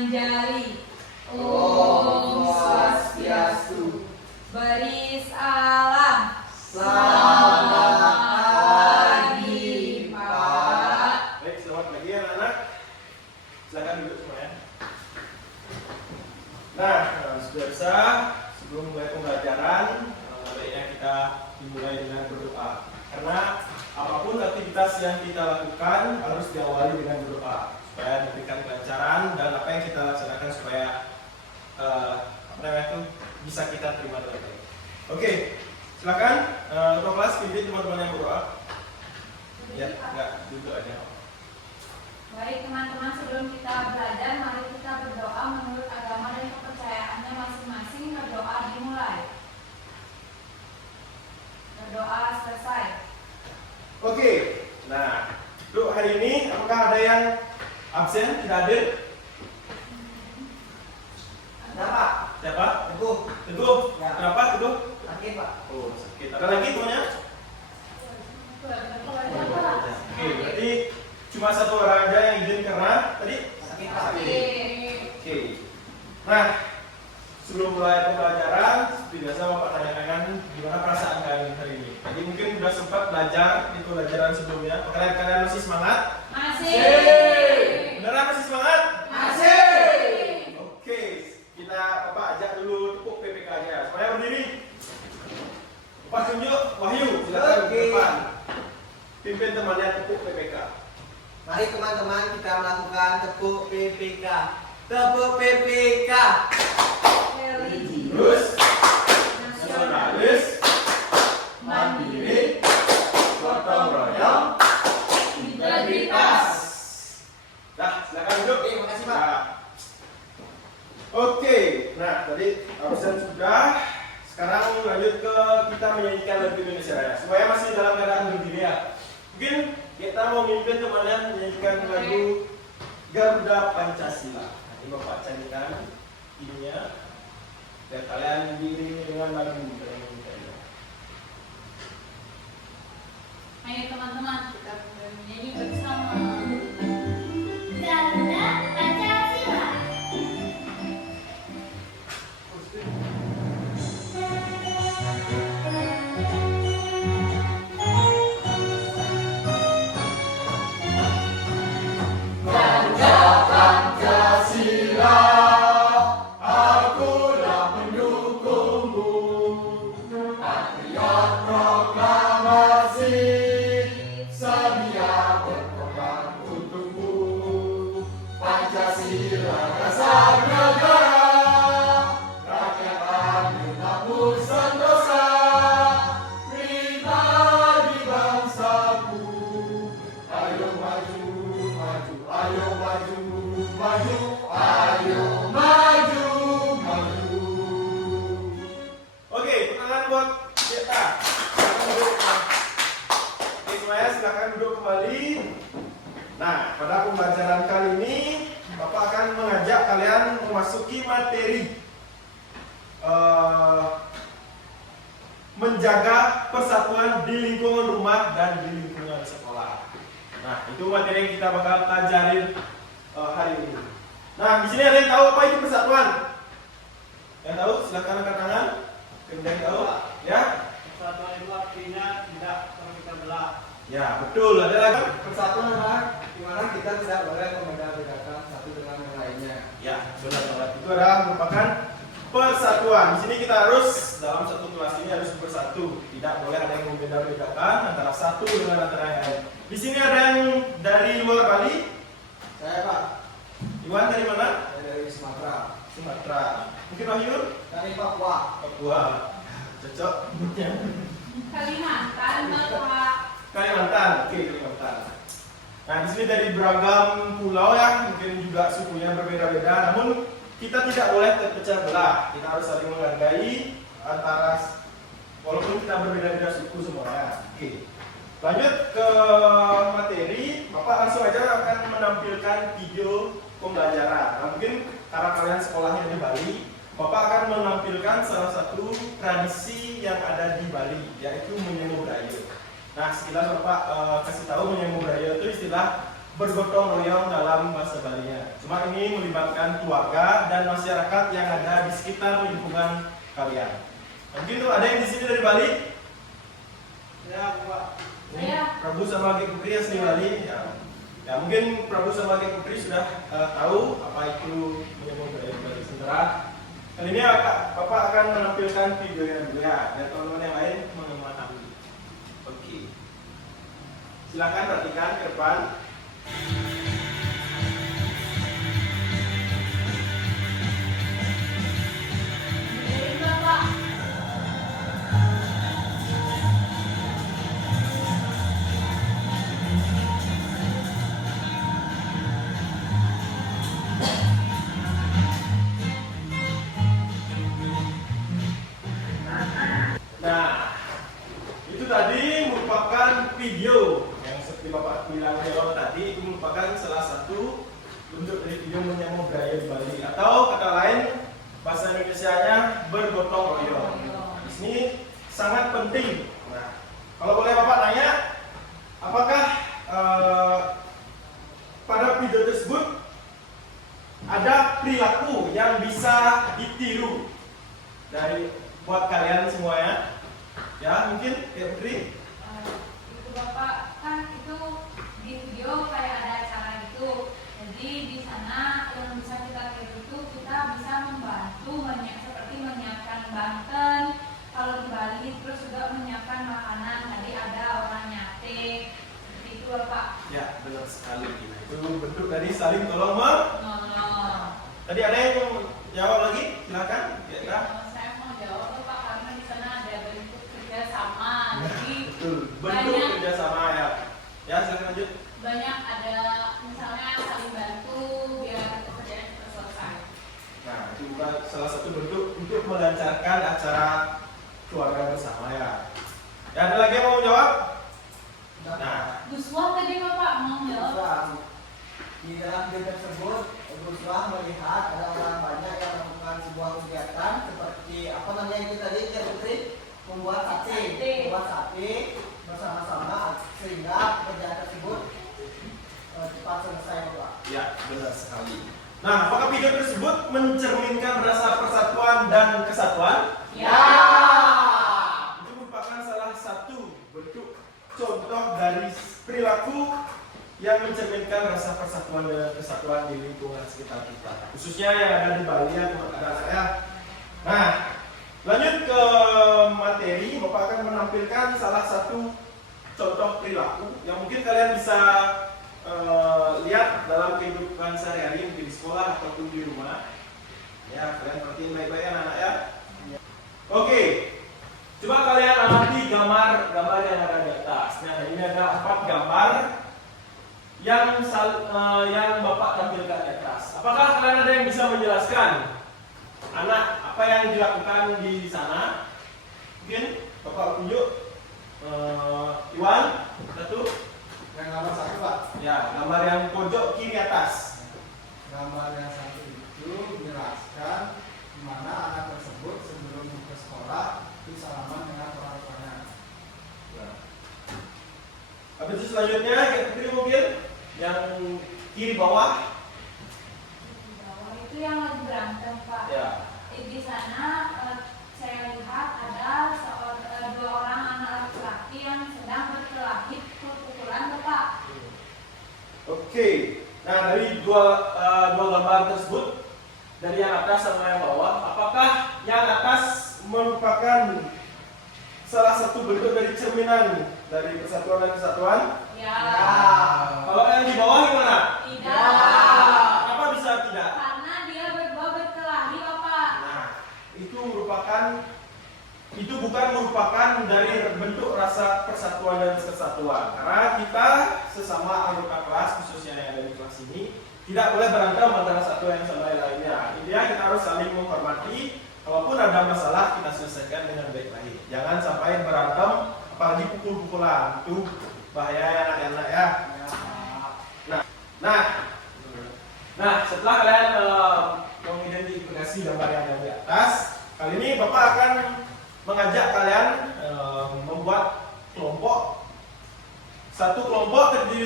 menjali. Om Swastiastu. Baris alam. Selamat pagi, Pak. Baik, selamat pagi anak-anak. Silakan duduk semua ya. Nah, sudah bisa. Sebelum mulai pembelajaran, baiknya kita dimulai dengan berdoa. Karena apapun aktivitas yang kita lakukan harus diawali dengan berdoa supaya diberikan kelancaran dan apa yang kita laksanakan supaya bisa kita terima dengan baik. Oke, silakan ketua kelas pimpin teman-teman yang berdoa. Ya, enggak duduk aja. Baik teman-teman, sebelum kita belajar, mari kita berdoa menurut agama dan kepercayaannya masing-masing. Berdoa dimulai. Berdoa selesai. Oke, nah untuk hari ini apakah ada yang absen, tidak hadir? Ada Pak. Siapa? Teguh. Teguh. Ya. Kenapa Teguh? Sakit Pak. Oh, sakit. Ada lagi temannya? Oke, berarti cuma satu orang aja yang izin karena tadi Sakit Pak. Oke. Nah, sebelum mulai pembelajaran, seperti biasa Bapak tanyakan gimana perasaan kalian hari ini. Jadi mungkin sudah sempat belajar itu pelajaran sebelumnya. Kalian masih semangat? Masih. Beneran masih semangat? Masih. Oke, kita Bapak ajak dulu tepuk PPK-nya. Semuanya berdiri. Bapak tunjuk Wahyu, silakan ke Oke. depan. Pimpin temannya tepuk PPK. Mari teman-teman kita melakukan tepuk PPK. Tepuk PPK. Religius, nasionalis, mandiri, gotong royong, integritas. Dah, silakan duduk. Terima kasih Pak. Nah. Oke, nah tadi absen sudah. Sekarang lanjut ke kita menyanyikan lagu Indonesia Raya. Semuanya masih dalam keadaan berdiri ya. Mungkin kita mau mimpin temannya menyanyikan lagu Garuda Pancasila. Nah, ini Bapak candikan ininya. Dan kalian diiringi dengan lagu Indonesia. Ayo teman-teman, kita menyanyi bersama. Garuda Pancasila. Oke, tangan buat kita. Silakan duduk. Oke, semuanya silakan duduk kembali. Nah, pada pembelajaran kali ini Bapak akan mengajak kalian memasuki materi menjaga persatuan di lingkungan rumah dan di lingkungan sekolah. Nah, itu materi yang kita bakal pelajarin hari ini. Nah, di sini ada yang tahu apa itu persatuan? Yang tahu silakan angkat tangan. Yang tahu? Ya? Persatuan itu artinya tidak terpecah belah. Ya, betul. Ada lagi? Persatuan adalah di mana kita tidak boleh membeda-bedakan satu dengan yang lainnya. Ya, benar banget. Itu adalah merupakan persatuan. Di sini kita harus dalam satu kelas ini harus bersatu. Tidak boleh ada yang membeda-bedakan antara satu dengan antara yang lain. Di sini ada yang dari luar Bali. Saya Pak. Iwan dari mana? Saya dari Sumatera. Sumatera. Mungkin Wahyu? Dari Papua. Papua. Cocok. Kalimantan, Bapak. Kalimantan. Oke, Kalimantan. Nah, di sini dari beragam pulau ya, mungkin juga sukunya berbeda-beda. Namun kita tidak boleh terpecah belah. Kita harus saling menghargai antara walaupun kita berbeda-beda suku semuanya. Oke. Lanjut ke materi, Bapak langsung aja akan menampilkan video pembelajaran. Nah, mungkin karena kalian sekolahnya di Bali, Bapak akan menampilkan salah satu tradisi yang ada di Bali, yaitu menyemu brayo. Nah, sekilas Bapak kasih tahu menyemu brayo itu istilah bergotong royong dalam bahasa Balinya. Cuma ini melibatkan keluarga dan masyarakat yang ada di sekitar lingkungan kalian. Mungkin tuh ada yang di sini dari Bali? Ya, Pak. Saya. Prabu sama Gek Putri asli Bali. Ya, mungkin Prabu sama Gek Putri sudah tahu apa itu menyambung budaya Bali. Sementara kali ini Bapak akan menampilkan videonya dulu ya, dan teman-teman yang lain memahami. Oke. Silakan perhatikan ke depan. Jadi Bapak. Nah, itu tadi merupakan video yang seperti Bapak bilang di awal tadi, itu merupakan salah satu bentuk dari video menyambung budaya di Bali, atau kata lain bahasa Indonesianya bergotong royong. Di sini sangat penting. Nah, kalau boleh Bapak tanya, apakah pada video tersebut ada perilaku yang bisa ditiru dari buat kalian semuanya? Ya, mungkin ya Putri. Itu Bapak kan itu di video kayak ada acara gitu. Jadi di sana yang bisa kita tiru itu kita bisa membantu seperti menyiapkan banten kalau di Bali, terus juga menyiapkan makanan. Tadi ada orang nyate seperti itu Bapak. Ya, benar sekali. Nah, itu bentuk dari saling tolong Nolong. Tadi ada yang jawab lagi? Silakan. Kira-kira. Saya mau jawab tuh Pak karena di sana ada bentuk kerjasama. Jadi Betul. Bentuk banyak kerjasama ya. Ya, silakan lanjut. banyak ada misalnya saling bantu biar pekerjaan cepat selesai. Nah, itu juga salah satu bentuk untuk melancarkan acara keluarga bersama ya. Ya, ada lagi yang mau jawab? Nah, Guswa tadi Bapak mau jawab. Ruslan. Di dalam video tersebut, Ruslan melihat ada orang banyak yang melakukan sebuah kegiatan seperti apa namanya itu tadi, ya Putri, membuat sate bersama-sama sehingga pekerjaan tersebut cepat selesai, Bapak. ya, benar sekali. Nah, apakah video tersebut mencerminkan rasa persatuan dan kesatuan? Ya. Itu merupakan salah satu bentuk contoh dari perilaku yang mencerminkan rasa persatuan dan kesatuan di lingkungan sekitar kita, khususnya yang ada di Bali ya, anak-anak ya. Nah, lanjut ke materi, Bapak akan menampilkan salah satu contoh perilaku yang mungkin kalian bisa lihat dalam kehidupan sehari-hari, mungkin di sekolah ataupun di rumah. Ya, kalian perhatiin baik-baik anak-anak ya. Oke, coba kalian amati gambar yang ada di atas. Nah, ini ada 4 gambar yang Bapak tampilkan di atas. Apakah kalian ada yang bisa menjelaskan anak apa yang dilakukan di sana? Mungkin Bapak tunjuk. Iwan, satu. Yang nomor satu, Pak. Ya, gambar yang pojok kiri atas. Gambar yang satu itu menjelaskan di mana anak tersebut sebelum ke sekolah itu salaman dengan orang tuanya. Nah. Habis itu selanjutnya yang kiri mungkin yang kiri bawah. Di bawah itu yang lagi berantem Pak. Ya. Di sana saya lihat ada 2 orang anak laki-laki yang sedang berkelahi pukulan Bapak. Oke. Nah, dari dua gambar tersebut, dari yang atas sama yang bawah, apakah yang atas merupakan salah satu bentuk dari cerminan dari persatuan dan kesatuan? Ya. Kalau yang di bawah gimana? Tidak. Kenapa bisa tidak? Karena dia berdua berkelahi Bapak. Nah, itu bukan merupakan dari bentuk rasa persatuan dan kesatuan. Karena kita sesama anggota kelas, khususnya yang ada di kelas ini, tidak boleh berantem antara satu yang sama yang lainnya. Intinya kita harus saling menghormati. Kalaupun ada masalah, kita selesaikan dengan baik-baik. Jangan sampai berantem, apalagi pukul-pukulan. Itu bahaya ya anak-anak ya. Nah, setelah kalian mengidentifikasi gambar yang ada di atas, kali ini Bapak akan mengajak kalian membuat kelompok. Satu kelompok terdiri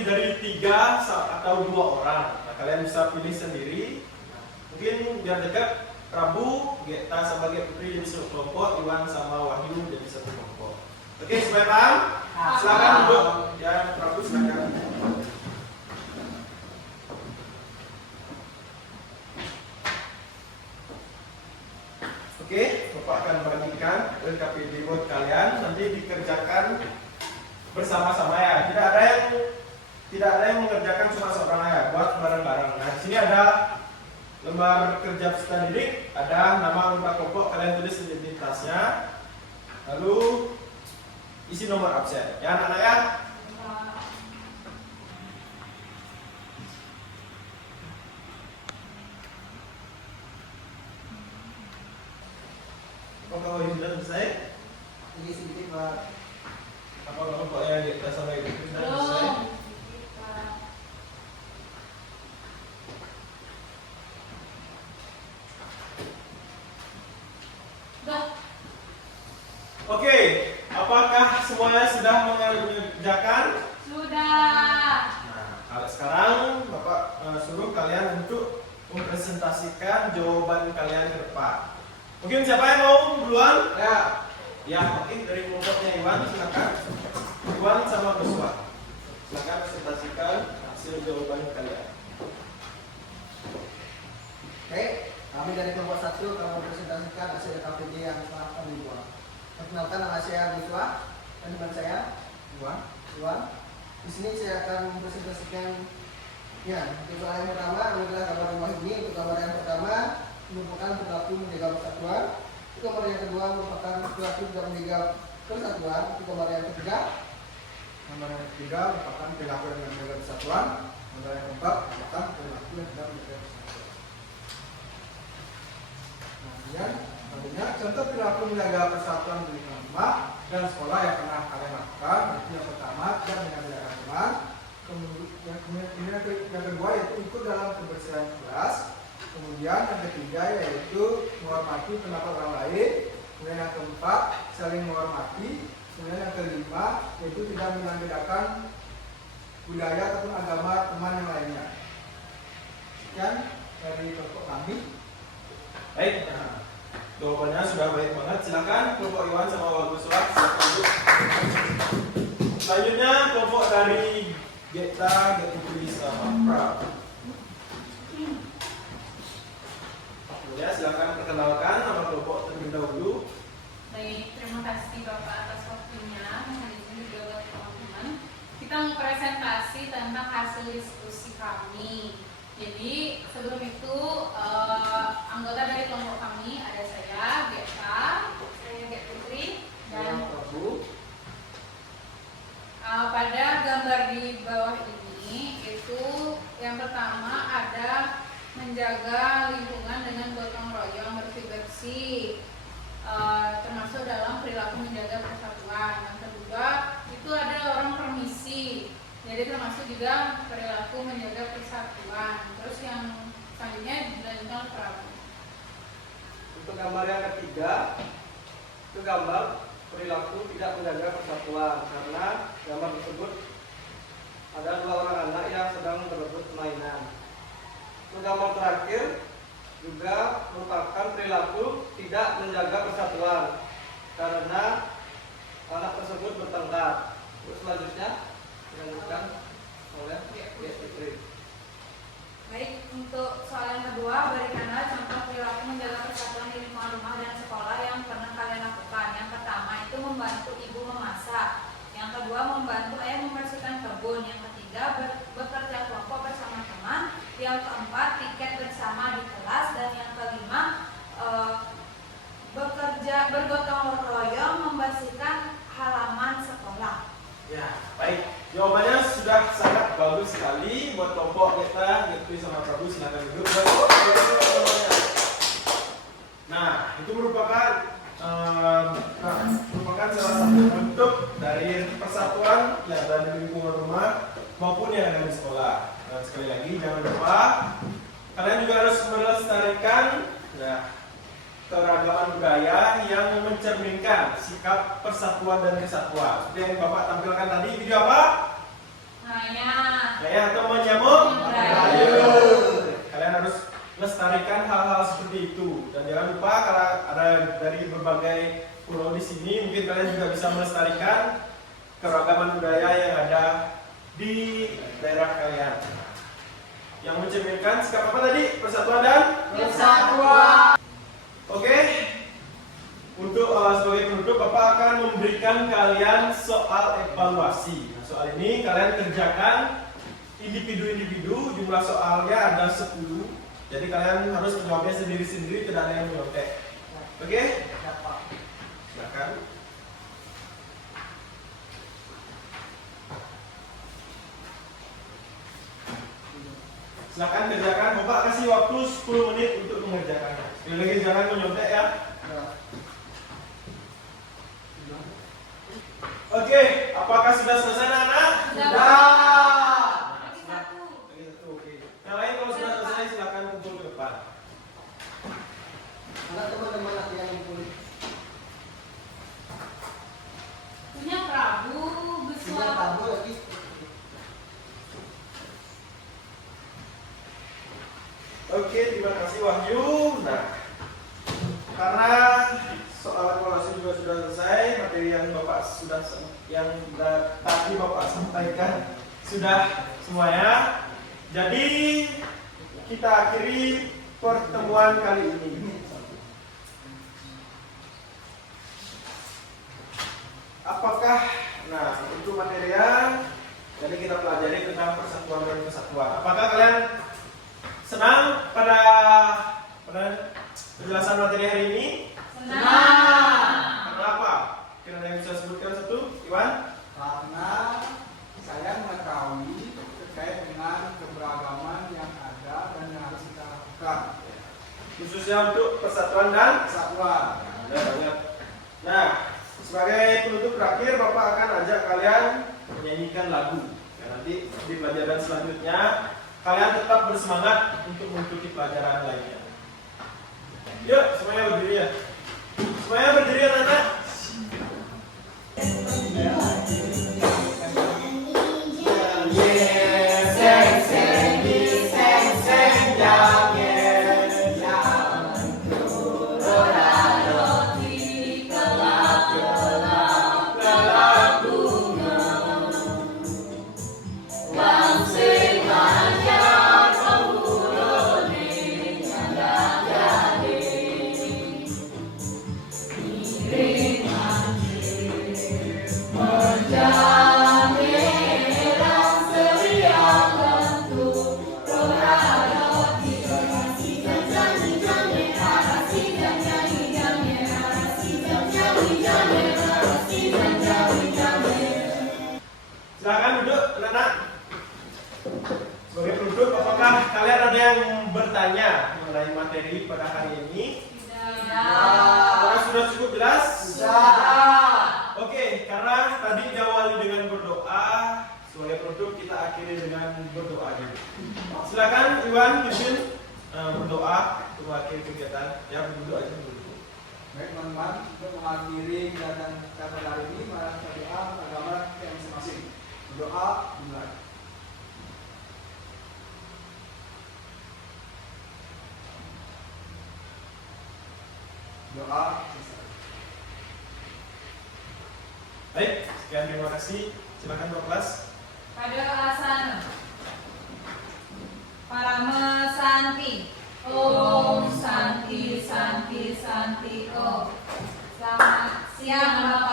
dari 3 atau 2 orang. Nah, kalian bisa pilih sendiri. Mungkin biar dekat, Prabu, Geta sama Gek Putri jadi satu kelompok, Iwan sama Wahyu jadi satu kelompok. Oke, supaya paham? Silakan duduk. Ya, Prabu silakan. Oke, Bapak akan bagikan LKPD buat kalian, nanti dikerjakan bersama-sama ya. Tidak ada yang mengerjakan cuma seorang ya, buat bareng-bareng. Nah, di sini ada lembar kerja peserta didik, ada nama anggota kelompok, kalian tulis identitasnya, lalu isi nomor absen. Ya, anak-anak ya. Apakah sudah selesai? Ini sedikit Pak. Apakah kelompoknya di atas sama itu sudah selesai? Oke, apakah semuanya sudah mengerjakan? Sudah. Nah, kalau sekarang Bapak suruh kalian untuk mempresentasikan jawaban kalian ke depan. Mungkin siapa yang mau duluan? Ya, oke, dari kelompoknya Iwan, silakan. Iwan sama Joshua, silakan presentasikan hasil jawaban kalian. Oke, kami dari kelompok 1 akan mempresentasikan hasil KPD yang telah kami buat. Perkenalkan, nama saya Joshua dan teman saya Iwan. Di sini saya akan mempresentasikan untuk soal yang pertama adalah gambar rumah ini. Untuk gambar yang pertama merupakan perilaku menjaga persatuan. Untuk gambar yang kedua merupakan perilaku tidak menjaga persatuan. Untuk gambar yang ketiga merupakan perilaku yang menjaga persatuan. Gambar yang keempat merupakan perilaku yang tidak menjaga persatuan. Kemudian selanjutnya contoh perilaku menjaga persatuan di lingkungan rumah dan sekolah yang pernah kalian lakukan. Itu yang pertama, tidak menyadarkan teman. Kemudian yang kedua yaitu ikut dalam kebersihan kelas. Kemudian yang ketiga yaitu menghormati pendapat orang lain. Kemudian yang keempat, saling menghormati. Kemudian yang kelima yaitu tidak menandakan budaya ataupun agama teman yang lainnya. Sekian dari kelompok kami. Baik, jawabannya sudah baik banget. Silakan kelompok Iwan sama Wagu Surat. Selanjutnya kelompok dari Geta, Getupri sama Prab. Ya, silakan perkenalkan nama kelompok terlebih dahulu. Baik, terima kasih Bapak atas waktunya. Hari ini juga buat teman-teman. Kita mau presentasi tentang hasil diskusi kami. Jadi sebelum itu anggota dari kelompok kami ada saya, Geta, saya Gek Putri, dan Prabu. pada gambar di bawah ini itu yang pertama ada menjaga lingkungan dengan gotong royong bersih-bersih, termasuk dalam perilaku menjaga persatuan. Yang kedua itu ada orang permisi. Jadi termasuk juga perilaku menjaga persatuan. Terus yang selanjutnya dilanjutkan Prabu. Untuk gambar yang ketiga, itu gambar perilaku tidak menjaga persatuan karena gambar tersebut ada 2 orang anak yang sedang berebut mainan. Untuk gambar terakhir juga merupakan perilaku tidak menjaga persatuan karena anak tersebut bertengkar. Terus selanjutnya dilanjutkan oleh Gek Putri. Baik, untuk soal yang kedua, berikanlah contoh perilaku menjaga persatuan di lingkungan rumah dan sekolah yang pernah kalian lakukan. Yang pertama itu membantu ibu memasak. Yang kedua membantu ayah membersihkan kebun. Yang ketiga bekerja kelompok bersama teman. Yang keempat piket bersama di kelas. Dan yang kelima bekerja bergotong royong membersihkan halaman sekolah. Ya, baik. Jawabannya sudah sangat bagus sekali buat kelompok kita, Getupri sama Prabu. Silakan duduk. Nah, itu merupakan salah satu bentuk dari persatuan yang ada di lingkungan rumah maupun yang ada di sekolah. Dan sekali lagi jangan lupa kalian juga harus melestarikan keragaman budaya yang mencerminkan sikap persatuan dan kesatuan. Seperti yang Bapak tampilkan tadi, video apa? Kayak atau menyambut Merayu. Kalian harus lestarikan hal-hal seperti itu. Dan jangan lupa kalau ada dari berbagai pulau di sini, mungkin kalian juga bisa melestarikan keragaman budaya yang ada di daerah kalian. Yang mencerminkan sikap apa tadi? Persatuan dan Persatuan. Oke. Untuk sebagai penutup, Bapak akan memberikan kalian soal evaluasi. Nah, soal ini kalian kerjakan individu-individu, jumlah soalnya ada 10. Jadi kalian harus menjawabnya sendiri-sendiri, tidak ada yang menyontek. Oke? Silakan. Silakan kerjakan. Bapak kasih waktu 10 menit untuk mengerjakannya. Sekali lagi jangan menyontek ya. Oke, apakah sudah selesai anak-anak? Lagi satu. Lagi satu, oke. Yang lain kalau sudah selesai silakan kumpul ke depan. Mana teman-teman lagi yang kulit? Punya Prabu Sudah bersuara. tahu lagi. Oke, terima kasih Wahyu. Nah, karena soal evaluasi juga sudah selesai, materi yang tadi Bapak sampaikan sudah semuanya. Jadi kita akhiri pertemuan kali ini. Apakah, nah untuk materinya, jadi kita pelajari tentang persatuan dan kesatuan. Apakah kalian senang pada penjelasan materi hari ini? Senang. Karena apa? Kira ada yang bisa sebutkan satu, Iwan? Karena saya mengetahui terkait dengan keberagaman yang ada dan yang harus kita lakukan. Khususnya untuk persatuan dan Kesatuan. ada banget. Nah, sebagai penutup terakhir, Bapak akan ajak kalian menyanyikan lagu. Ya, nanti di pelajaran selanjutnya kalian tetap bersemangat untuk mengikuti pelajaran lainnya. Yuk, semuanya berdiri ya. Semuanya berdiri anak-anak. Silakan duduk, anak-anak. Sebagai penutup, apakah kalian ada yang bertanya mengenai materi pada hari ini? Apakah sudah cukup jelas? Sudah. Oke, karena tadi diawali dengan berdoa, sebagai penutup kita akhiri dengan berdoa juga. Silakan Iwan, Yushin, berdoa untuk mengakhiri kegiatan. Ya, berdoa aja dulu. Baik teman-teman, untuk mengakhiri kegiatan kata hari ini, mari kita doa agama kita masing-masing. Berdoa dimulai. Doa selesai. Baik, sekian terima kasih. Silakan Pak kelas. Pada asana. Parama Santi. Om Santi Santi Santi Om. Selamat siang Bapak